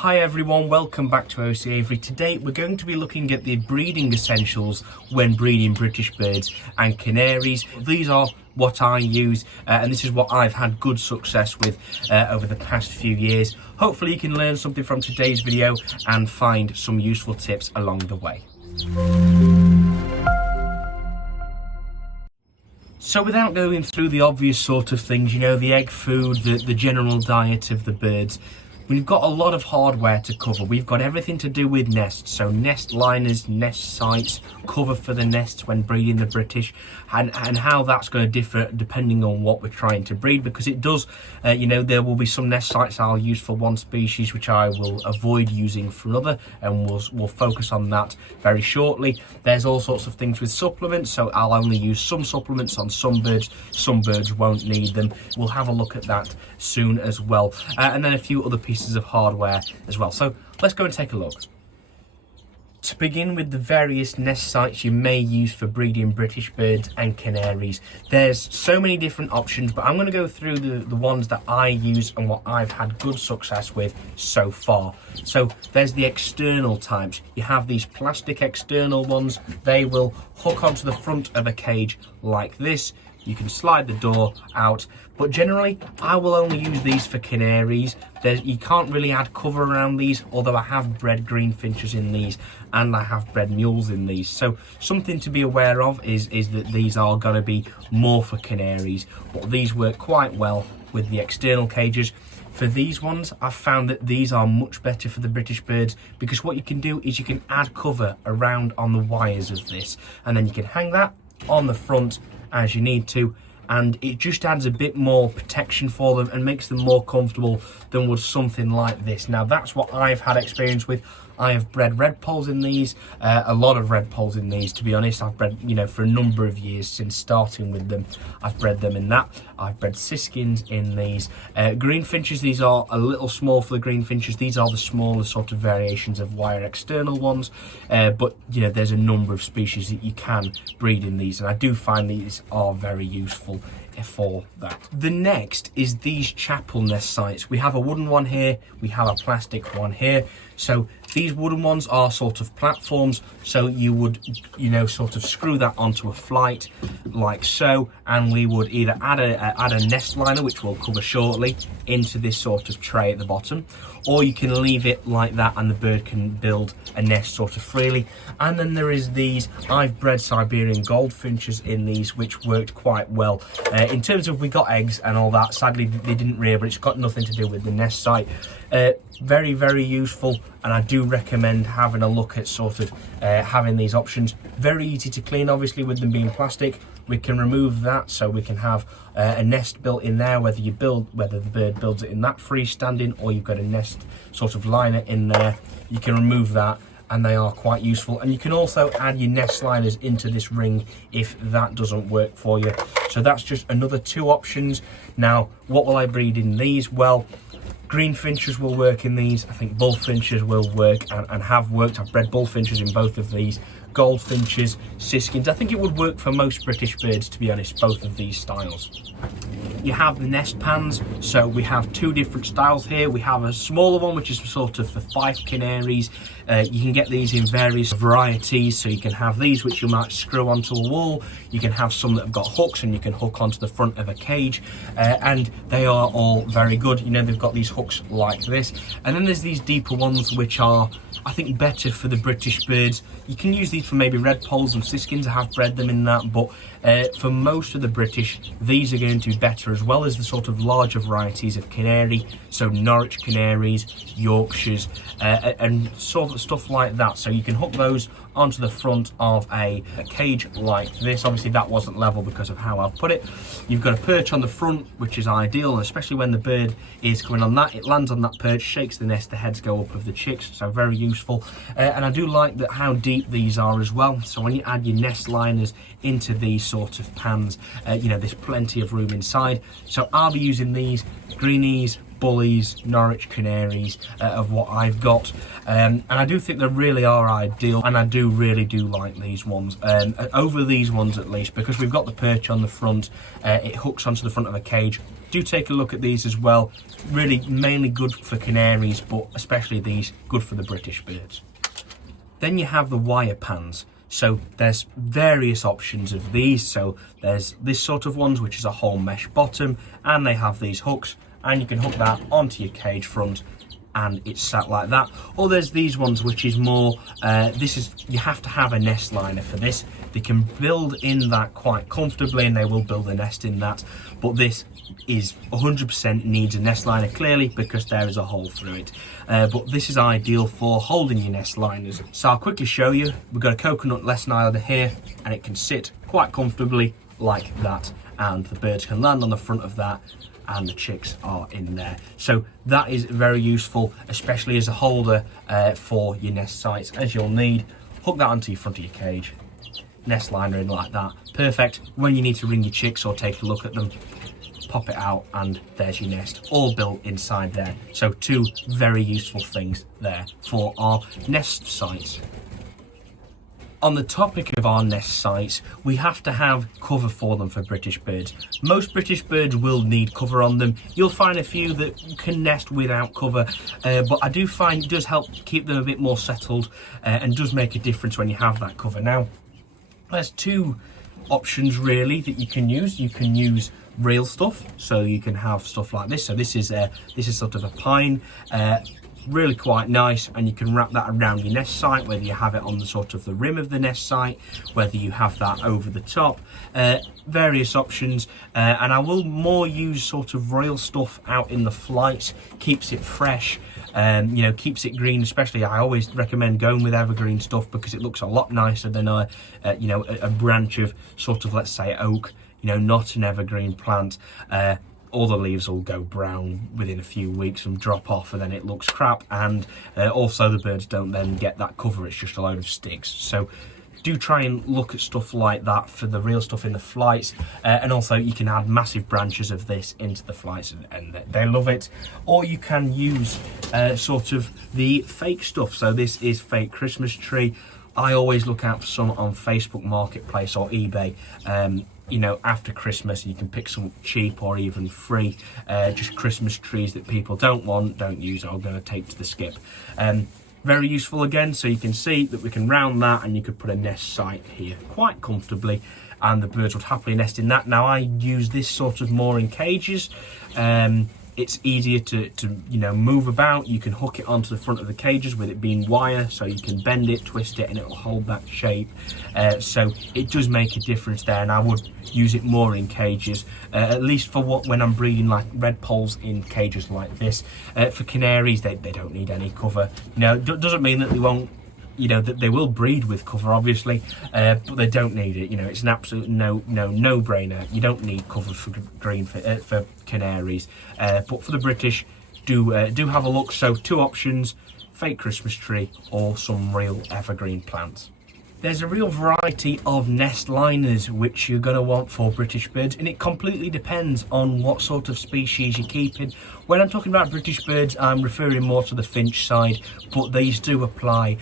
Hi everyone, welcome back to OC Aviary. Today we're going to be looking at the breeding essentials when breeding British birds and canaries. These are what I use and this is what I've had good success with over the past few years. Hopefully you can learn something from today's video and find some useful tips along the way. So without going through the obvious sort of things, you know, the egg food, the general diet of the birds, we've got a lot of hardware to cover. We've got everything to do with nests, so nest liners, nest sites, cover for the nests when breeding the British, and how that's going to differ depending on what we're trying to breed, because it does, you know, there will be some nest sites I'll use for one species which I will avoid using for another, and we'll focus on that very shortly. There's all sorts of things with supplements, so I'll only use some supplements on some birds won't need them. We'll have a look at that soon as well, and then a few other pieces of hardware as well. So let's go and take a look. To begin with the various nest sites you may use for breeding British birds and canaries. There's so many different options, but I'm going to go through the ones that I use and what I've had good success with so far. So there's the external types. You have these plastic external ones. They will hook onto the front of a cage like this. You can slide the door out, but generally I will only use these for canaries. You can't really add cover around these, although I have bred green finches in these and I have bred mules in these. So something to be aware of is that these are going to be more for canaries, but these work quite well with the external cages. For these ones, I've found that these are much better for the British birds, because what you can do is you can add cover around on the wires of this, and then you can hang that on the front as you need to, and it just adds a bit more protection for them and makes them more comfortable than would something like this. Now that's what I've had experience with. I have bred red poles in these, a lot of red poles in these, to be honest. I've bred, you know, for a number of years since starting with them. I've bred them in that. I've bred siskins in these. Green finches, these are a little small for the green finches. These are the smaller sort of variations of wire external ones, but you know, there's a number of species that you can breed in these, and I do find these are very useful for that. The next is these chapel nest sites. We have a wooden one here, we have a plastic one here. So these wooden ones are sort of platforms, so you would, you know, sort of screw that onto a flight like so, and we would either add a nest liner, which we'll cover shortly, into this sort of tray at the bottom, or you can leave it like that and the bird can build a nest sort of freely. And then there is these, I've bred Siberian goldfinches in these, which worked quite well. In terms of we got eggs and all that, sadly they didn't rear, but it's got nothing to do with the nest site. Very, very useful, and I do recommend having a look at sort of having these options. Very easy to clean, obviously, with them being plastic. We can remove that, so we can have a nest built in there, whether the bird builds it in that freestanding or you've got a nest sort of liner in there. You can remove that, and they are quite useful. And you can also add your nest liners into this ring if that doesn't work for you. So that's just another two options. Now, what will I breed in these? Well, green finches will work in these. I think bullfinches will work and have worked. I've bred bullfinches in both of these. Goldfinches, siskins. I think it would work for most British birds, to be honest, both of these styles. You have the nest pans, so we have two different styles here. We have a smaller one, which is sort of for Fife canaries. You can get these in various varieties, so you can have these which you might screw onto a wall. You can have some that have got hooks and you can hook onto the front of a cage, and they are all very good. You know, they've got these hooks like this. And then there's these deeper ones which are, I think, better for the British birds. You can use these for maybe red poles and siskins. I have bred them in that, but for most of the British, these are going to be better, as well as the sort of larger varieties of canary, so Norwich canaries, Yorkshires, and sort of stuff like that. So you can hook those onto the front of a cage like this. Obviously that wasn't level because of how I've put it. You've got a perch on the front, which is ideal, and especially when the bird is coming on that, it lands on that perch, shakes the nest, the heads go up of the chicks, so very useful. And I do like that how deep these are as well, so when you add your nest liners into these sort of pans, you know, there's plenty of room inside. So I'll be using these greenies, bullies, Norwich canaries of what I've got, and I do think they really are ideal, and I really do like these ones over these ones, at least because we've got the perch on the front. It hooks onto the front of a cage. do take a look at these as well. Really mainly good for canaries, but especially these good for the British birds. Then you have the wire pans. So there's various options of these. So there's this sort of ones, which is a whole mesh bottom, and they have these hooks, and you can hook that onto your cage front and it's sat like that. Or there's these ones, which is more, you have to have a nest liner for this. They can build in that quite comfortably, and they will build a nest in that, but this is 100% needs a nest liner, clearly, because there is a hole through it. But this is ideal for holding your nest liners. So I'll quickly show you. We've got a coconut nest liner here, and it can sit quite comfortably like that, and the birds can land on the front of that, and the chicks are in there. So that is very useful, especially as a holder for your nest sites, as you'll need. Hook that onto your front of your cage, nest liner in like that. Perfect when you need to ring your chicks or take a look at them. Pop it out and there's your nest all built inside there. So two very useful things there for our nest sites. On the topic of our nest sites, we have to have cover for them for British birds. Most British birds will need cover on them. You'll find a few that can nest without cover, but I do find it does help keep them a bit more settled and does make a difference when you have that cover. Now, there's two options really that you can use. You can use real stuff, so you can have stuff like this. So this is sort of a pine. Really quite nice, and you can wrap that around your nest site, whether you have it on the sort of the rim of the nest site, whether you have that over the top, various options. And I will more use sort of royal stuff out in the flights, keeps it fresh, keeps it green. Especially I always recommend going with evergreen stuff because it looks a lot nicer than a branch of sort of, let's say, oak, not an evergreen plant. All the leaves will go brown within a few weeks and drop off, and then it looks crap, and also the birds don't then get that cover. It's just a load of sticks. So do try and look at stuff like that for the real stuff in the flights, and also you can add massive branches of this into the flights, and they love it. Or you can use sort of the fake stuff. So this is fake Christmas tree. I always look out for some on Facebook Marketplace or eBay. After Christmas, you can pick some cheap or even free, just Christmas trees that people don't want, don't use, or are going to take to the skip. Very useful again, so you can see that we can round that, and you could put a nest site here quite comfortably, and the birds would happily nest in that. Now I use this sort of more in cages. It's easier to move about. You can hook it onto the front of the cages with it being wire, so you can bend it, twist it, and it will hold that shape. So it does make a difference there, and I would use it more in cages, at least for when I'm breeding like red poles in cages like this. For canaries, they don't need any cover. Doesn't mean that they won't. That they will breed with cover, obviously, but they don't need it. It's an absolute no-brainer. You don't need cover for for canaries, but for the British, do have a look. So two options: fake Christmas tree or some real evergreen plants. There's a real variety of nest liners which you're going to want for British birds, and it completely depends on what sort of species you're keeping. When I'm talking about British birds, I'm referring more to the finch side, but these do apply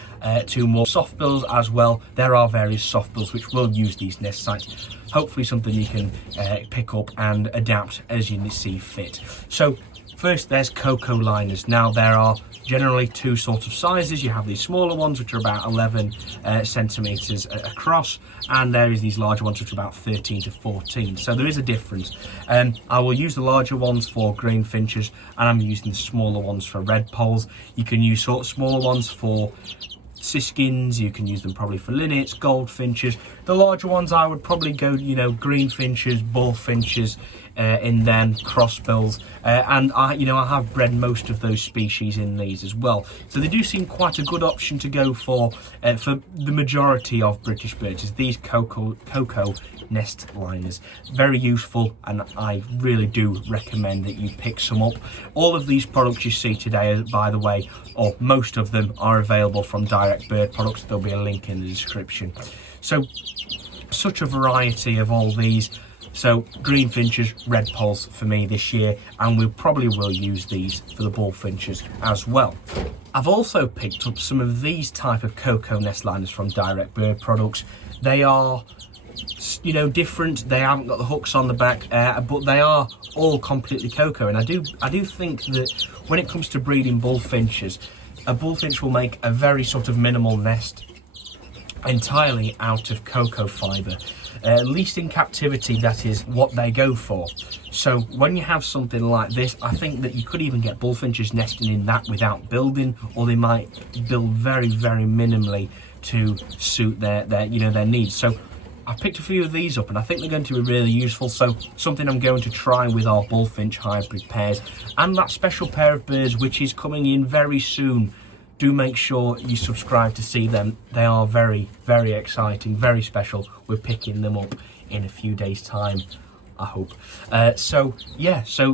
to more soft bills as well. There are various soft bills which will use these nest sites. Hopefully something you can pick up and adapt as you see fit. So first, there's cocoa liners. Now there are generally two sorts of sizes. You have these smaller ones which are about 11 centimeters across, and there is these larger ones which are about 13 to 14. So there is a difference. I will use the larger ones for green finches, and I'm using the smaller ones for red poles. You can use sort of smaller ones for siskins. You can use them probably for linnets, goldfinches. The larger ones I would probably go, green finches, bullfinches, in them, crossbills, and I have bred most of those species in these as well. So they do seem quite a good option to go for the majority of British birds. Is these cocoa nest liners. Very useful, and I really do recommend that you pick some up. All of these products you see today, by the way, or most of them, are available from Direct Bird Products. There'll be a link in the description. So such a variety of all these. So green finches, red poles for me this year, and we probably will use these for the bullfinches as well. I've also picked up some of these type of cocoa nest liners from Direct Bird Products. They are you know, different. They haven't got the hooks on the back, but they are all completely cocoa. And I do think that when it comes to breeding bullfinches, a bullfinch will make a very sort of minimal nest entirely out of cocoa fibre. At least in captivity, that is what they go for. So when you have something like this, I think that you could even get bullfinches nesting in that without building, or they might build very, very minimally to suit their needs. So I picked a few of these up and I think they're going to be really useful. So something I'm going to try with our bullfinch hybrid pairs, and that special pair of birds which is coming in very soon. Do make sure you subscribe to see them. They are very, very exciting, very special. We're picking them up in a few days' time, I hope. So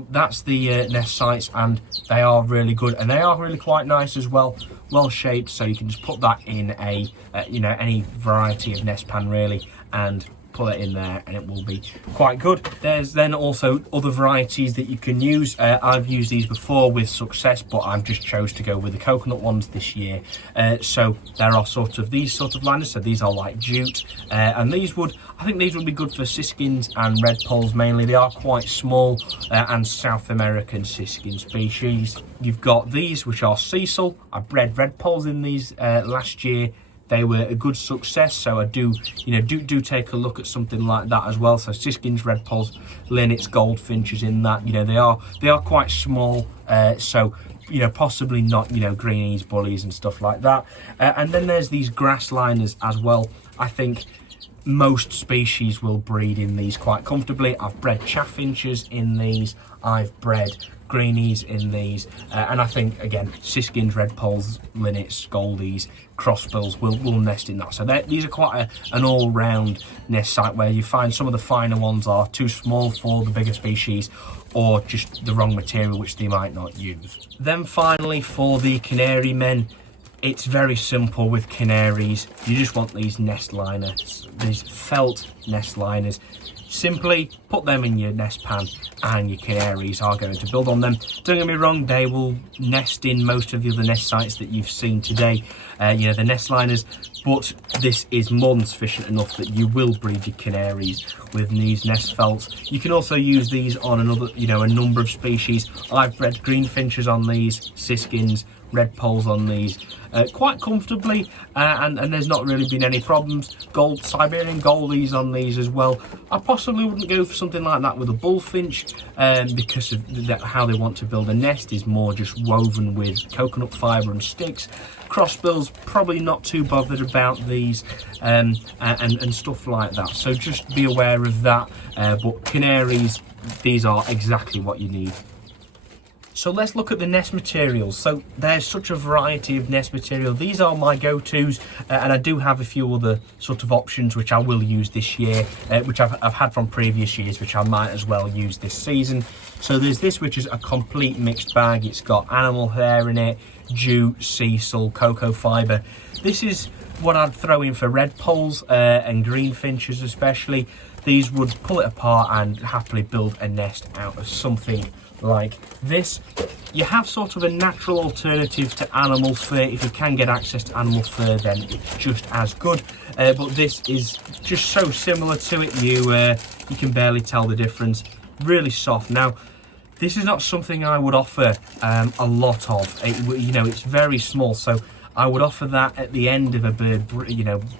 that's the nest sites, and they are really good, and they are really quite nice as well, well shaped. So you can just put that in a any variety of nest pan really, and put it in there and it will be quite good. There's then also other varieties that you can use. I've used these before with success, but I've just chose to go with the coconut ones this year. So there are these sort of liners. So these are like jute, and I think these would be good for siskins and red poles mainly. They are quite small, and South American siskin species. You've got these which are Cecil. I bred red poles in these last year. They were a good success, so I do take a look at something like that as well. So siskins, red poles, linnets, goldfinches in that. They are quite small, so possibly not greenies, bullies and stuff like that. And then there's these grass liners as well. I think most species will breed in these quite comfortably. I've bred chaffinches in these. I've bred greenies in these, and I think again siskins, red poles, linnets, goldies, crossbills will nest in that. So these are quite an all-round nest site where you find some of the finer ones are too small for the bigger species, or just the wrong material which they might not use. Then finally, for the canary men, it's very simple with canaries. You just want these nest liners, these felt nest liners. Simply put them in your nest pan and your canaries are going to build on them. Don't get me wrong, they will nest in most of the other nest sites that you've seen today, the nest liners, but this is more than sufficient enough that you will breed your canaries with these nest felts. You can also use these on a number of species. I've bred greenfinches on these, siskins, red poles on these quite comfortably, and there's not really been any problems. Siberian goldies on these as well. I possibly wouldn't go for something like that with a bullfinch, because of how they want to build a nest is more just woven with coconut fibre and sticks. Crossbills, probably not too bothered about these, and stuff like that. So just be aware of that. But canaries, these are exactly what you need. So let's look at the nest materials. So there's such a variety of nest material. These are my go-tos, and I do have a few other sort of options which I will use this year, which I've had from previous years, which I might as well use this season. So there's this, which is a complete mixed bag. It's got animal hair in it, jute, Cecil, cocoa fibre. This is what I'd throw in for red poles and greenfinches especially. These would pull it apart and happily build a nest out of something like this. You have sort of a natural alternative to animal fur. If you can get access to animal fur, then it's just as good, but this is just so similar to it, you can barely tell the difference. Really soft. Now this is not something I would offer a lot of. It's very small, so I would offer that at the end of a bird,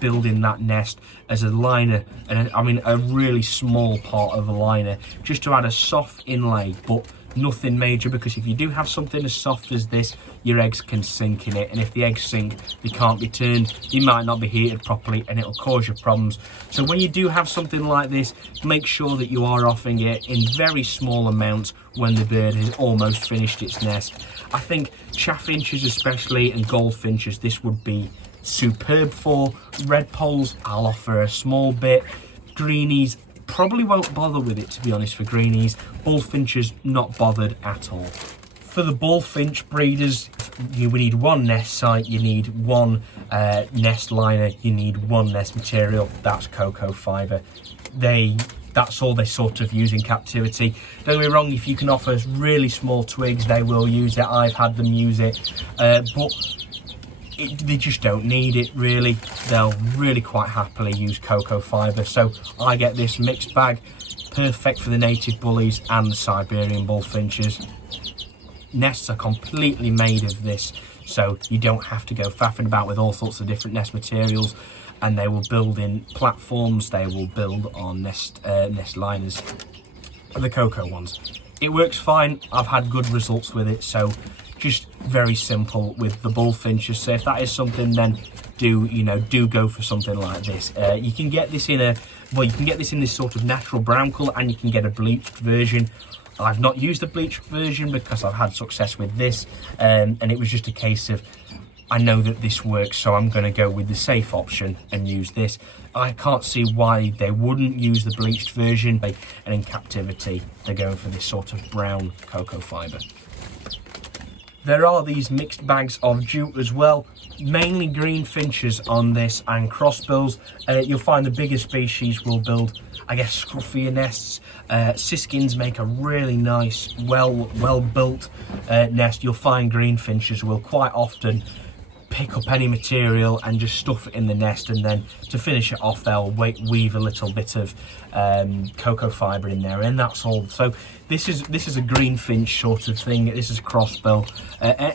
building that nest as a liner, and a really small part of a liner, just to add a soft inlay, but nothing major, because if you do have something as soft as this, your eggs can sink in it, and if the eggs sink, they can't be turned, they might not be heated properly, and it'll cause you problems. So when you do have something like this, make sure that you are offering it in very small amounts when the bird has almost finished its nest. I think chaffinches especially and goldfinches, this would be superb for. Red poles, I'll offer a small bit. Greenies, probably won't bother with it, to be honest, for greenies. Bullfinches, not bothered at all. For the bullfinch breeders, we need one nest site, you need one nest liner, you need one nest material. That's cocoa fibre. That's all they sort of use in captivity. Don't get me wrong, if you can offer really small twigs, they will use it. I've had them use it, but they just don't need it really. They'll really quite happily use cocoa fibre. So I get this mixed bag, perfect for the native bullies and the Siberian bullfinches. Nests are completely made of this, so you don't have to go faffing about with all sorts of different nest materials, and they will build in platforms, they will build on nest liners, the cocoa ones. It works fine. I've had good results with it, so just very simple with the bullfinches. So if that is something, then do go for something like this. You can get this in this sort of natural brown colour, and you can get a bleached version. I've not used the bleached version because I've had success with this, and it was just a case of, I know that this works, so I'm going to go with the safe option and use this. I can't see why they wouldn't use the bleached version, and in captivity they're going for this sort of brown cocoa fibre. There are these mixed bags of jute as well, mainly green finches on this and crossbills. You'll find the bigger species will build, I guess, scruffier nests. Siskins make a really nice, well built nest. You'll find green finches will quite often pick up any material and just stuff it in the nest, and then to finish it off they'll weave a little bit of cocoa fibre in there, and that's all. So this is a green finch sort of thing. This is a crossbill.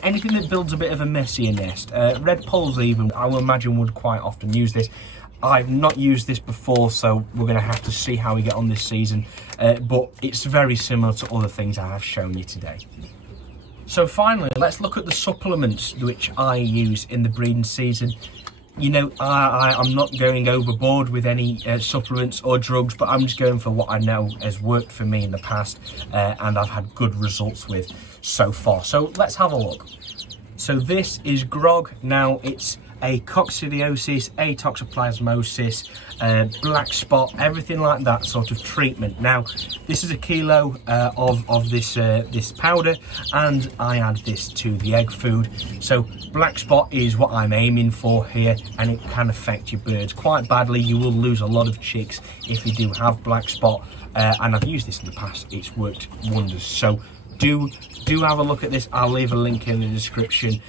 Anything that builds a bit of a messier nest. Red poles even, I will imagine, would quite often use this. I've not used this before, so we're going to have to see how we get on this season, but it's very similar to other things I have shown you today. So finally, let's look at the supplements which I use in the breeding season. You know, I'm not going overboard with any supplements or drugs, but I'm just going for what I know has worked for me in the past, and I've had good results with so far. So let's have a look. So this is grog. Now it's a coccidiosis, a toxoplasmosis, black spot, everything like that sort of treatment. Now this is a kilo of this powder, and I add this to the egg food. So black spot is what I'm aiming for here, and it can affect your birds quite badly. You will lose a lot of chicks if you do have black spot, and I've used this in the past. It's worked wonders. So do have a look at this. I'll leave a link in the description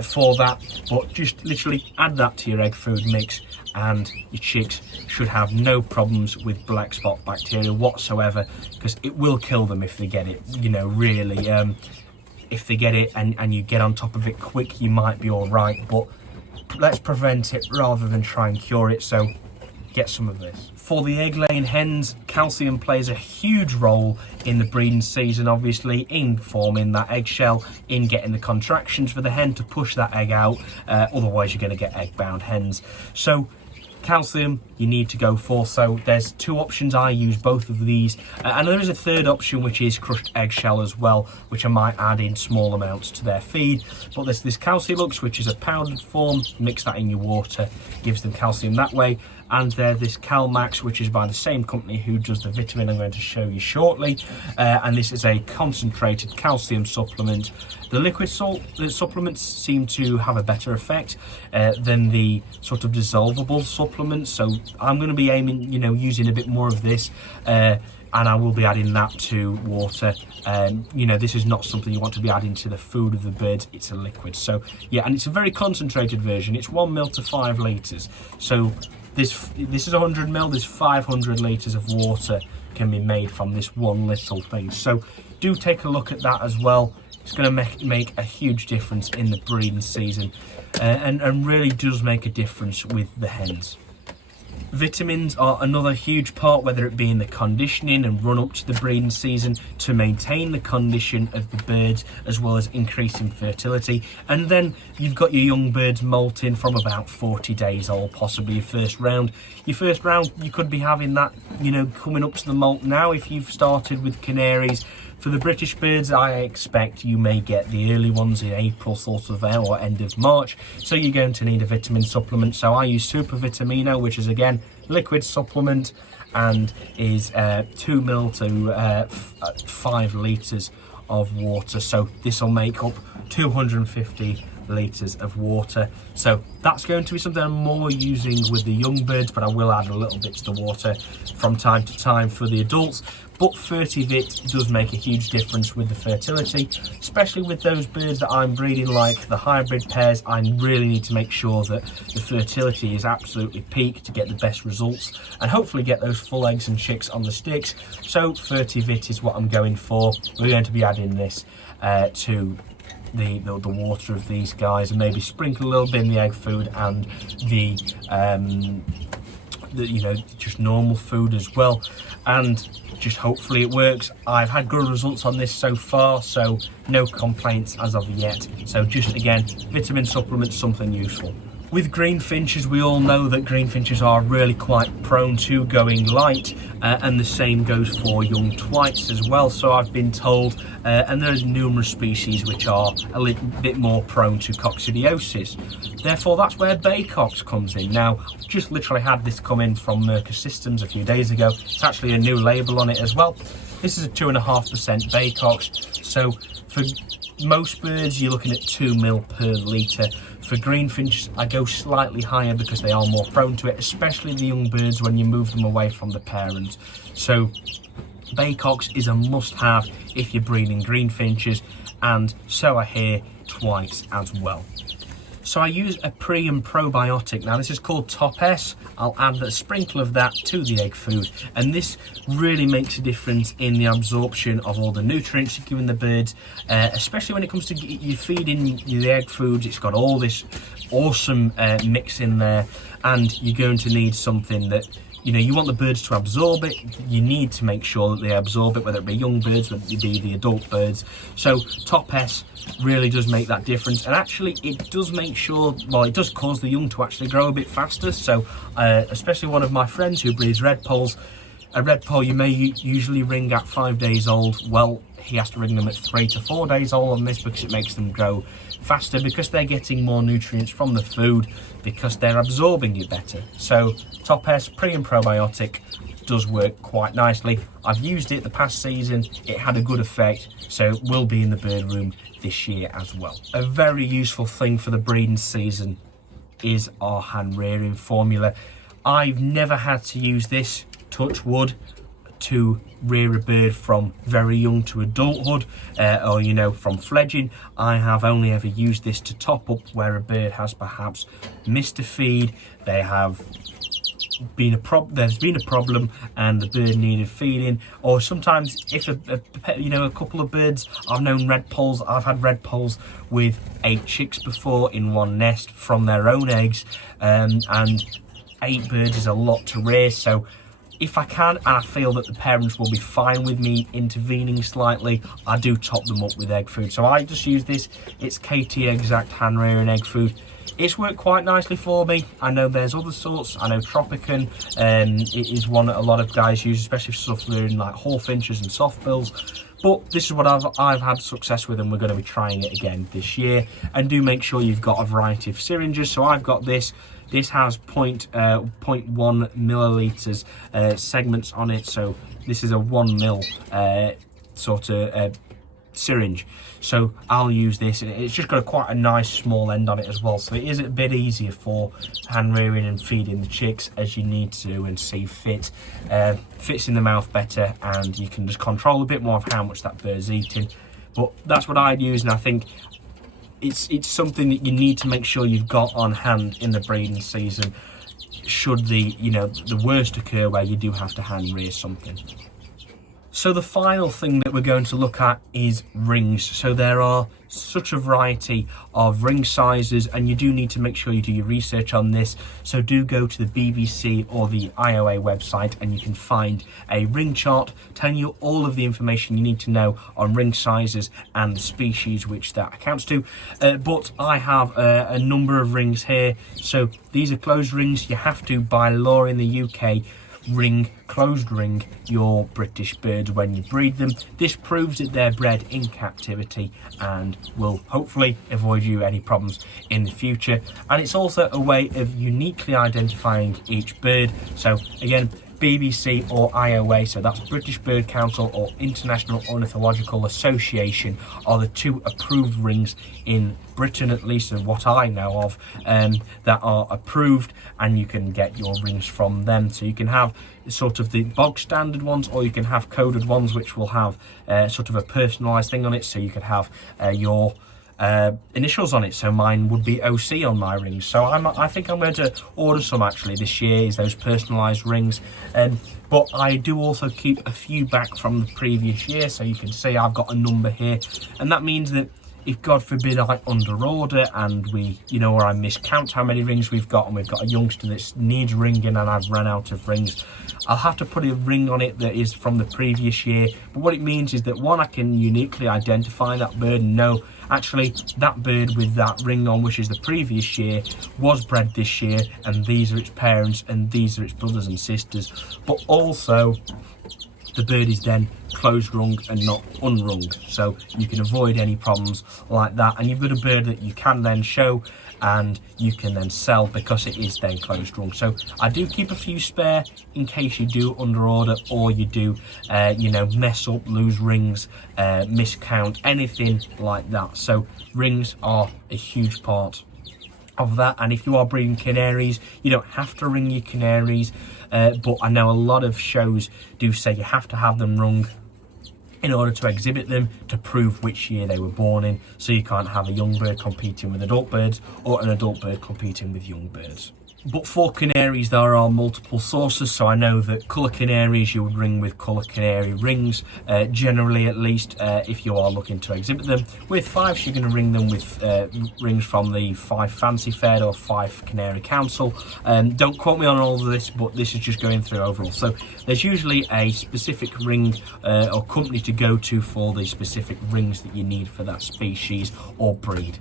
for that, but just literally add that to your egg food mix, and your chicks should have no problems with black spot bacteria whatsoever, because it will kill them if they get it, you know, really. If they get it and you get on top of it quick, you might be all right, but let's prevent it rather than try and cure it. So get some of this. For the egg laying hens, calcium plays a huge role in the breeding season, obviously, in forming that eggshell, in getting the contractions for the hen to push that egg out, otherwise you're going to get egg bound hens. So calcium you need to go for. So there's two options. I use both of these, and there is a third option which is crushed eggshell as well, which I might add in small amounts to their feed. But there's this Calciulux, which is a powdered form. Mix that in your water, gives them calcium that way. And there's this Calmax, which is by the same company who does the vitamin I'm going to show you shortly, and this is a concentrated calcium supplement. The liquid supplements seem to have a better effect than the sort of dissolvable supplements, so I'm going to be aiming, you know, using a bit more of this, and I will be adding that to water. You know, this is not something you want to be adding to the food of the birds. It's a liquid. So yeah, and it's a very concentrated version. It's 1 ml to 5 litres. So this is 100 ml. There's 500 litres of water can be made from this one little thing. So do take a look at that as well. It's going to make a huge difference in the breeding season, and really does make a difference with the hens. Vitamins are another huge part, whether it be in the conditioning and run up to the breeding season, to maintain the condition of the birds as well as increasing fertility. And then you've got your young birds molting from about 40 days old, possibly your first round. Your first round, you could be having that, you know, coming up to the molt now if you've started with Canaries. For the British birds, I expect you may get the early ones in April sort of there, or end of March, so you're going to need a vitamin supplement. So I use Super Vitamino, which is again liquid supplement, and is 2 ml to 5 litres of water. So this will make up 250 litres of water. So that's going to be something I'm more using with the young birds, but I will add a little bit to the water from time to time for the adults. But Fertivit does make a huge difference with the fertility, especially with those birds that I'm breeding, like the hybrid pairs. I really need to make sure that the fertility is absolutely peak to get the best results and hopefully get those full eggs and chicks on the sticks. So Fertivit is what I'm going for. We're going to be adding this to the water of these guys, and maybe sprinkle a little bit in the egg food and the just normal food as well, and just hopefully it works. I've had good results on this so far, so no complaints as of yet. So just again, vitamin supplements, something useful. With green finches, we all know that green finches are really quite prone to going light, and the same goes for young twites as well, so I've been told, and there's numerous species which are a little bit more prone to coccidiosis. Therefore, that's where Baycox comes in. Now, just literally had this come in from Merca Systems a few days ago. It's actually a new label on it as well. This is a 2.5% Baycox, so for most birds you're looking at 2 ml per litre. For green finches, I go slightly higher because they are more prone to it, especially the young birds when you move them away from the parent. So Baycox is a must-have if you're breeding green finches, and so I hear twice as well. So I use a pre and probiotic. Now this is called Top S. I'll add a sprinkle of that to the egg food, and this really makes a difference in the absorption of all the nutrients you're giving the birds, especially when it comes to you feeding the egg food. It's got all this awesome mix in there, and you're going to need something that, you know, you want the birds to absorb it. You need to make sure that they absorb it, whether it be young birds, whether it be the adult birds. So Top S really does make that difference, and actually it does make sure, well, it does cause the young to actually grow a bit faster. So especially one of my friends who breeds red poles, a red pole you may usually ring at 5 days old, well, he has to ring them at 3 to 4 days old on this because it makes them grow faster, because they're getting more nutrients from the food, because they're absorbing it better. So Top S pre and probiotic does work quite nicely. I've used it the past season, it had a good effect, so it will be in the bird room this year as well. A very useful thing for the breeding season is our hand rearing formula. I've never had to use this, touch wood, to rear a bird from very young to adulthood, or you know, from fledging. I have only ever used this to top up where a bird has perhaps missed a feed, they have there's been a problem and the bird needed feeding, or sometimes if a couple of birds, I've known red poles, I've had red poles with 8 chicks before in one nest from their own eggs, and 8 birds is a lot to rear. So if I can, and I feel that the parents will be fine with me intervening slightly, I do top them up with egg food. So I just use this, it's KT Exact hand rearing egg food. It's worked quite nicely for me. I know there's other sorts. I know Tropican it is one that a lot of guys use, especially for stuff rearing like hawfinches and softbills. But this is what I've had success with, and we're going to be trying it again this year. And do make sure you've got a variety of syringes. So I've got this. This has 0.1 millilitres segments on it. So this is a 1 mil sort of syringe. So I'll use this. It's just got quite a nice small end on it as well, so it is a bit easier for hand rearing and feeding the chicks as you need to and see fit. Fits in the mouth better, and you can just control a bit more of how much that bird's eating. But that's what I'd use, and I think it's something that you need to make sure you've got on hand in the breeding season, should the worst occur where you do have to hand rear something. So the final thing that we're going to look at is rings. So there are such a variety of ring sizes, and you do need to make sure you do your research on this. So do go to the BBC or the IOA website and you can find a ring chart telling you all of the information you need to know on ring sizes and the species which that accounts to. But I have a number of rings here. So these are closed rings. You have to, by law in the UK, closed ring your British birds when you breed them. This proves that they're bred in captivity and will hopefully avoid you any problems in the future. And it's also a way of uniquely identifying each bird. So again, BBC or IOA, so that's British Bird Council or International Ornithological Association, are the 2 approved rings in Britain, at least of what I know of, that are approved, and you can get your rings from them. So you can have sort of the bog standard ones, or you can have coded ones which will have sort of a personalised thing on it, so you could have your initials on it. So mine would be OC on my rings. So I think I'm going to order some actually this year, is those personalised rings. But I do also keep a few back from the previous year, so you can see I've got a number here, and that means that if God forbid I under order and we, or I miscount how many rings we've got, and we've got a youngster that needs ringing and I've run out of rings, I'll have to put a ring on it that is from the previous year. But what it means is that, one, I can uniquely identify that bird and know, actually, that bird with that ring on, which is the previous year, was bred this year, and these are its parents and these are its brothers and sisters. But also, the bird is then closed rung and not unrung, so you can avoid any problems like that, and you've got a bird that you can then show and you can then sell because it is then closed rung. So I do keep a few spare in case you do under order, or you do mess up, lose rings, miscount, anything like that. So rings are a huge part of that. And if you are breeding canaries, you don't have to ring your canaries, but I know a lot of shows do say you have to have them rung in order to exhibit them, to prove which year they were born in, so you can't have a young bird competing with adult birds or an adult bird competing with young birds. But for canaries there are multiple sources, so I know that colour canaries you would ring with colour canary rings, generally at least, if you are looking to exhibit them. With Fives you're going to ring them with rings from the Fife Fancy Fair or Fife Canary Council. Don't quote me on all of this, but this is just going through overall. So there's usually a specific ring or company to go to for the specific rings that you need for that species or breed.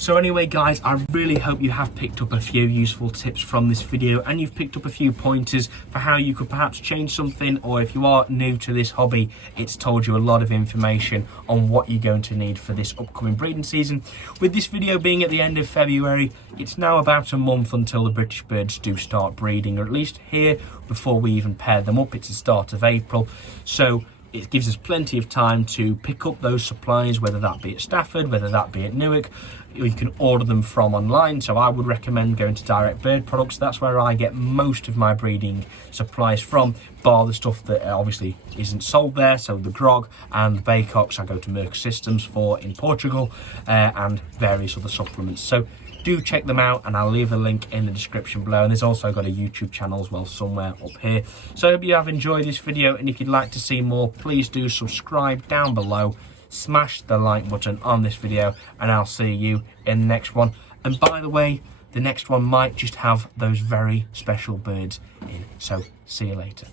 So anyway guys, I really hope you have picked up a few useful tips from this video, and you've picked up a few pointers for how you could perhaps change something, or if you are new to this hobby, it's told you a lot of information on what you're going to need for this upcoming breeding season. With this video being at the end of February, it's now about a month until the British birds do start breeding, or at least here before we even pair them up. It's the start of April, so it gives us plenty of time to pick up those supplies, whether that be at Stafford, whether that be at Newark. You can order them from online, so I would recommend going to Direct Bird Products. That's where I get most of my breeding supplies from, bar the stuff that obviously isn't sold there, so the grog and the baycocks I go to Merck Systems for in Portugal, and various other supplements. So do check them out, and I'll leave a link in the description below, and there's also got a YouTube channel as well somewhere up here. So I hope you have enjoyed this video, and if you'd like to see more, please do subscribe down below, smash the like button on this video, and I'll see you in the next one. And by the way, the next one might just have those very special birds in, so see you later.